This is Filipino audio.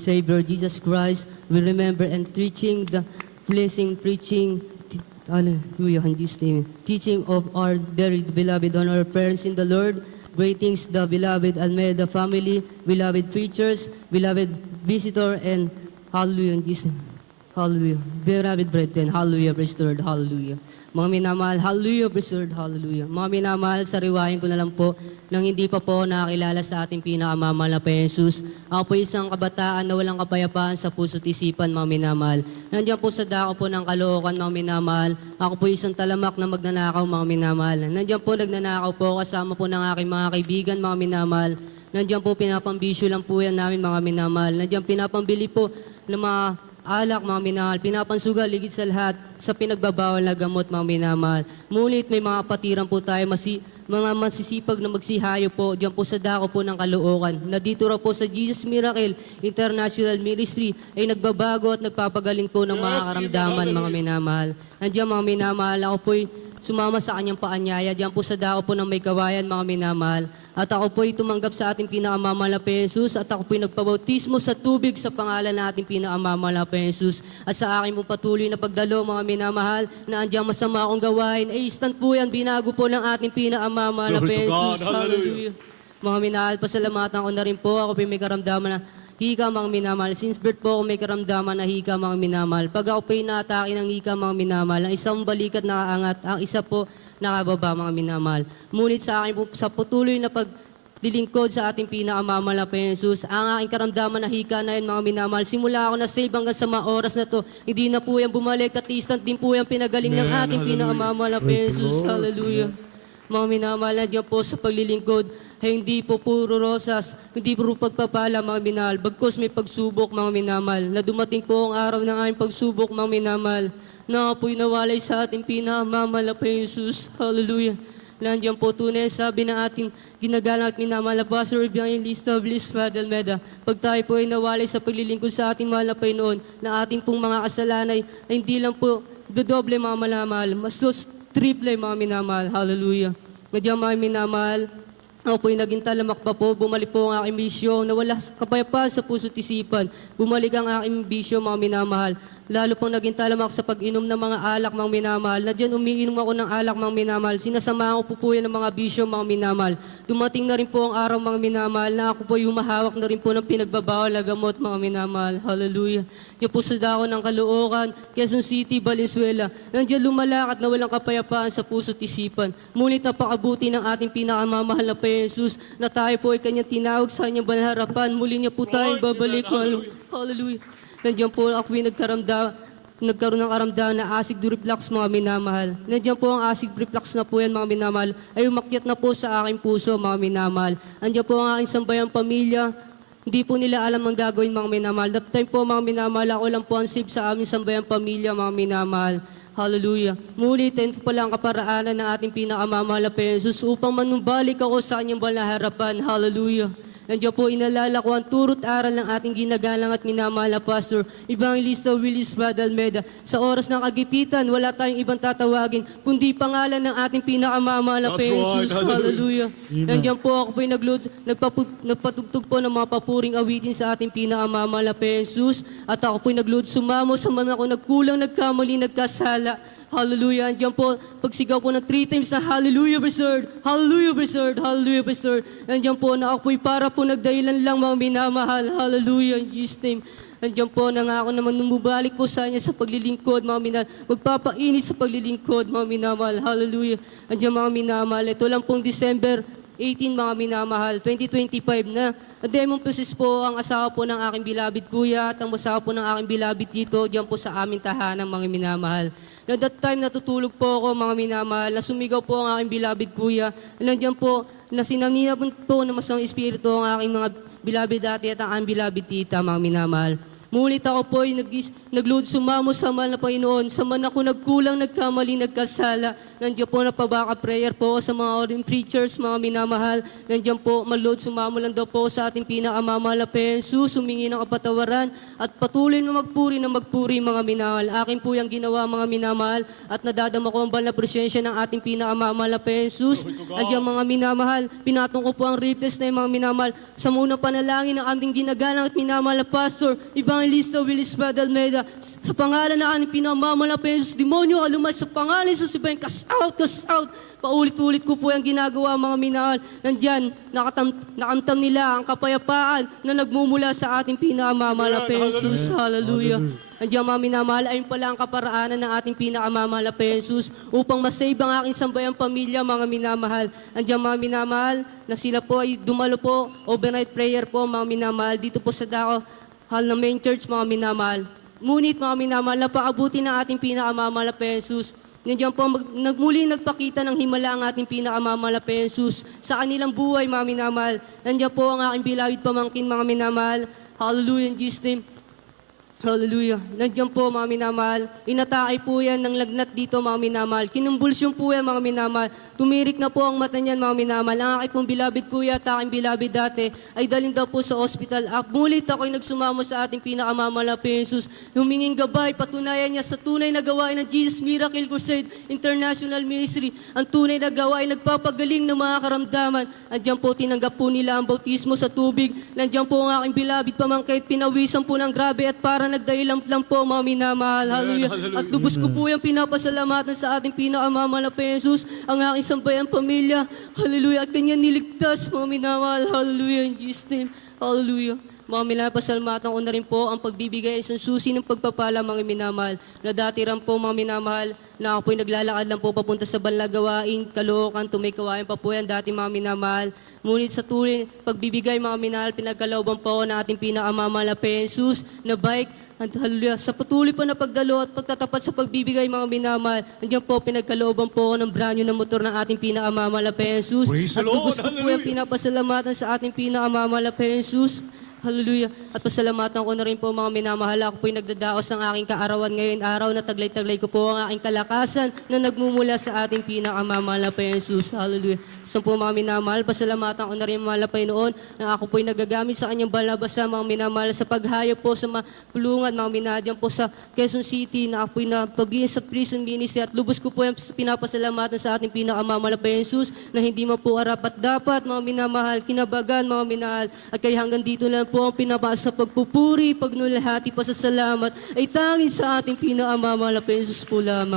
Savior Jesus Christ, we remember and teaching the blessing, preaching, hallelujah, in Jesus' name, teaching of our dear beloved on our parents in the Lord. Greetings, the beloved Almeida family, beloved preachers, beloved visitor, and hallelujah, in Jesus' name. Hallelujah. Beloved brethren, hallelujah, praise the Lord, hallelujah. Mga minamahal, hallelujah, praise the Lord, hallelujah. Mga minamahal, sariwain ko na lang po nang hindi pa po nakakilala sa ating pinakamamahal na Jesus. Ako po isang kabataan na walang kapayapaan sa puso't isipan, mga minamahal. Nandiyan po sa dako po ng Caloocan, mga minamahal. Ako po isang talamak na magnanakaw, mga minamahal. Nandiyan po nagnanakaw po kasama po ng aking mga kaibigan, mga minamahal. Nandiyan po pinapambisyo lang po yan namin, mga minamahal. Nandiyan pinapambili po ng mga alak, mga minamahal, pinapansugal, ligid sa lahat, sa pinagbabawal na gamot, mga minamahal. Mulit, may mga patiran po tayo, mga masisipag na magsihayo po, diyan po sa dako po ng Caloocan, na dito raw po sa Jesus Miracle International Ministry, ay nagbabago at nagpapagaling po ng mga karamdaman, mga minamahal. Nandiyan, mga minamahal, ako po'y sumama sa kanyang paanyaya, diyan po sa dako po ng May Kawayan, mga minamahal. At ako po'y tumanggap sa ating pinakamamahal na Jesus, at ako po'y nagpabautismo sa tubig sa pangalan ng ating pinakamamahal na Jesus. At sa aking pong patuloy na pagdalo, mga minamahal, na andyang masama akong gawain, ay instant po yan, binago po ng ating pinakamamahal na Jesus. Hallelujah. Mga minahal, pasalamatan ko na rin po, ako po'y may karamdaman na hika, mga minamahal. Since birth po ako may karamdaman na hika, mga minamahal. Pag ako po'y naatake ng hika, mga minamahal, ang isang balikat nakaangat, ang isa po nakababa, mga minamahal. Ngunit sa akin po, sa patuloy na pagdilingkod sa ating pinakamamahal na Jesus, ang aking karamdaman na hika na yun, mga minamahal. Simula ako na save hanggang sa mga oras na to, hindi na po yan bumalik at instant din po yan pinagaling ng ating pinakamamahal na Jesus. Hallelujah. Mga minamahal, nandiyan po sa paglilingkod, ay hindi po puro rosas, hindi puro pagpapala, mga minamahal. Bagkus may pagsubok, mga minamahal, na dumating po ang araw ng aming pagsubok, mga minamahal, na apoy nawalay sa ating pinakamamahal na Jesus. Hallelujah. Nandiyan po tunay sabi ng ating ginagalang at minamahal na Pastor Evangelista Bliss Father Almeida. Pag tayo po ay nawalay sa paglilingkod sa ating mahal na Panginoon, na ating pong mga kasalanay ay hindi lang po dodoble, mga minamahal, mas triple, mga minamahal. Hallelujah. Nandiyan, mga minamahal, ako po'y naging talamak pa po, bumalik po ang aking bisyo, na wala kapayapaan sa puso't isipan. Bumalik ang aking bisyo, mga minamahal. Lalo pang naging talamak sa pag-inom ng mga alak, mga minamahal. Na diyan umiinom ako ng alak, mga minamahal. Sinasamahan ko po yan ng mga bisyo, mga minamahal. Dumating na rin po ang araw, mga minamahal, na ako po'y humahawak na rin po ng pinagbabawal na gamot, mga minamahal. Hallelujah. Diyan po sa dako ng Caloocan, Quezon City, Valenzuela. Nandiyan lumalakad na walang kapayapaan sa puso't isipan. Ngunit napakabuti ng ating pinakamamahal na Jesus, na tayo po ay kanyang tinawag sa kanyang banal harapan. Muli niya po tayong babalik. Hallelujah. Nandiyan po ako nagkaroon ng karamdaman na acid reflux, mga minamahal. Nandiyan po ang acid reflux na po yan, mga minamahal, ay umakyat na po sa aking puso, mga minamahal. Nandiyan po ang aking sambayang pamilya. Hindi po nila alam ang gagawin, mga minamahal. That time po, mga minamahal, ako lang po ang save sa aming sambayang pamilya, mga minamahal. Hallelujah. Muli, ito pala ang kaparaanan ng ating pinakamamahal na Jesus upang manumbalik ako sa kanyang banal na harapan. Hallelujah. Nandiyan po inalala ko ang turot aral ng ating ginagalang at minamahal na Pastor Evangelista Willis Father Almeida. Sa oras ng kagipitan, wala tayong ibang tatawagin kundi pangalan ng ating pinakamamahal na Jesus. Hallelujah. Nandiyan po ako po'y nagpatugtog po ng mga papuring awitin sa ating pinakamamahal na Jesus. At ako po'y sumamo sa mga ako nagkulang, nagkamali, nagkasala. Hallelujah. Andiyan po, pagsigaw po ng 3 times na Hallelujah, praise Lord. Hallelujah, praise Lord. Hallelujah, praise Lord. Andiyan po na ako'y para po nagdahilan lang, mga minamahal. Hallelujah, in Jesus' name. Andiyan po na nga ako naman numubalik po sa kanya sa paglilingkod, mga minamahal. Magpapainit sa paglilingkod, mga minamahal. Hallelujah. Andiyan, mga minamahal. Ito lang pong December 18, mga minamahal, 2025 na. Demon process po ang asawa po ng aking bilabid kuya at ang asawa po ng aking bilabid tito diyan po sa aming tahanan, mga minamahal. Na that time natutulog po ako, mga minamahal, na sumigaw po ang aking bilabid kuya. Nandiyan po na sinanina po ng masamang espiritu ang aking mga bilabid dati at ang aking bilabid tita, mga minamahal. Ngunit ako po ay nagluod sumamo sa mahal na Panginoon. Sa man ako nagkulang, nagkamali, nagkasala. Nandiyan po napabaka prayer po ako sa mga ordinary preachers, mga minamahal. Nandiyan po, malod sumamo lang daw po sa ating pinakamamahal na Panginoon Jesus, humingi ng kapatawaran at patuloy na magpuri mga minamahal. Akin po yung ginawa mga minamahal at nadadama ko ang banal na presensya ng ating pinakamamahal na Panginoon Jesus. Nandiyan mga minamahal, pinatong ko po ang replace na yung mga minamahal sa muna panalangin ng aming ginagalang at minamahal na pastor, Evangelista Willis Badalmeda. Sa pangalan na aming pinamamahal na Panginoon Jesus, demonyo, alumay sa pangalan Jesus, iba yung cast out. Paulit-ulit ko po yung ginagawa mga minahal. Nandyan, nakamtam nila ang kapayapaan na nagmumula sa ating pinakamamahal na Panginoon Jesus. Hallelujah. Nandiyan mga minamahal, ayun pala ang kaparaanan ng ating pinakamamahal na Panginoon Jesus upang masave ang aking sambayang pamilya, mga minamahal. Nandiyan mga minamahal na sila po ay dumalo po, overnight prayer po mga minamahal dito po sa Dako Hall ng Main Church mga minamahal. Ngunit mga minamahal, napakabuti ng ating pinakamamahal na Panginoon Jesus. Nandiyan po, muli nagpakita ng himala ang ating pinakamamahal na Panginoon Jesus sa kanilang buhay, mga minamahal. Nandiyan po ang aking bilawid pamangkin, mga minamahal. Hallelujah in Jesus' name. Hallelujah. Nandiyan po mga minamahal. Inatake po yan ng lagnat dito mga minamahal. Kinumbulsyon po yan mga minamahal. Tumirik na po ang mata niyan mga minamahal. Ang aking pong bilabid kuya at aking bilabid dati ay dalhin daw po sa ospital. Mulit ako'y nagsumamo sa ating pinakamamahal na Panginoon Jesus. Huminging gabay, patunayan niya sa tunay na gawain ng Jesus Miracle Crusade International Ministry. Ang tunay na gawain nagpapagaling ng mga karamdaman. Andiyan po tinanggap po nila ang bautismo sa tubig. Nandiyan po ang aking bilabid pamangkin. Pinawisan po ng grabe at para nagdahilan lang po mga minamahal. Hallelujah. At lubos ko po yung pinapasalamatan sa ating pinakamamahal na Panginoon Jesus, ang aking sambayang pamilya. Hallelujah. At kanya niligtas mga minamahal. Hallelujah. In Jesus' name. Hallelujah. Mga minamahal, pasalamatan ko na rin po ang pagbibigay sa susi ng pagpapala mga minamahal. Na dati rin po mga minamahal na ako po'y naglalakad lang po papunta sa banla gawain, Caloocan, tumikawain pa po yan dati mga minamahal. Ngunit sa tuloy, pagbibigay mga minamahal, pinagkalooban po na ating pinakamamahal na Panginoon Jesus na bike. At hallelujah, sa patuloy pa na pagdalo at pagtatapat sa pagbibigay mga minamahal, nandiyan po pinagkalooban po ng brand new na motor ng ating pinakamamahal na Panginoon Jesus. At lubos ko po yung pinapasalamatan sa ating pinakamamahal na Panginoon Jesus. Hallelujah. At pasalamatan ko na rin po mga minamahal. Ako po'y nagdadaos ng aking kaarawan ngayon araw na taglay-taglay ko po ang aking kalakasan na nagmumula sa ating pinakamamahal na Panginoon Jesus. Hallelujah. Sa po mga minamahal, pasalamatan ko na rin mga Panginoon na ako po'y nagagamit sa kanyang balabasa mga minamahal sa paghayop po sa mga pulungan mga minadyan po sa Quezon City na ako po'y napagiging sa prison ministry at lubos ko po yung pinapasalamatan sa ating pinakamamahal na Panginoon Jesus na hindi man po arapat dapat mga minamahal, kinabagan mga minahal at kaya hanggang dito lang po ang pinabasa sa pagpupuri, pagnulahati, pasasalamat ay tanging sa ating pinakamamahal na Panginoon Jesus po lamang.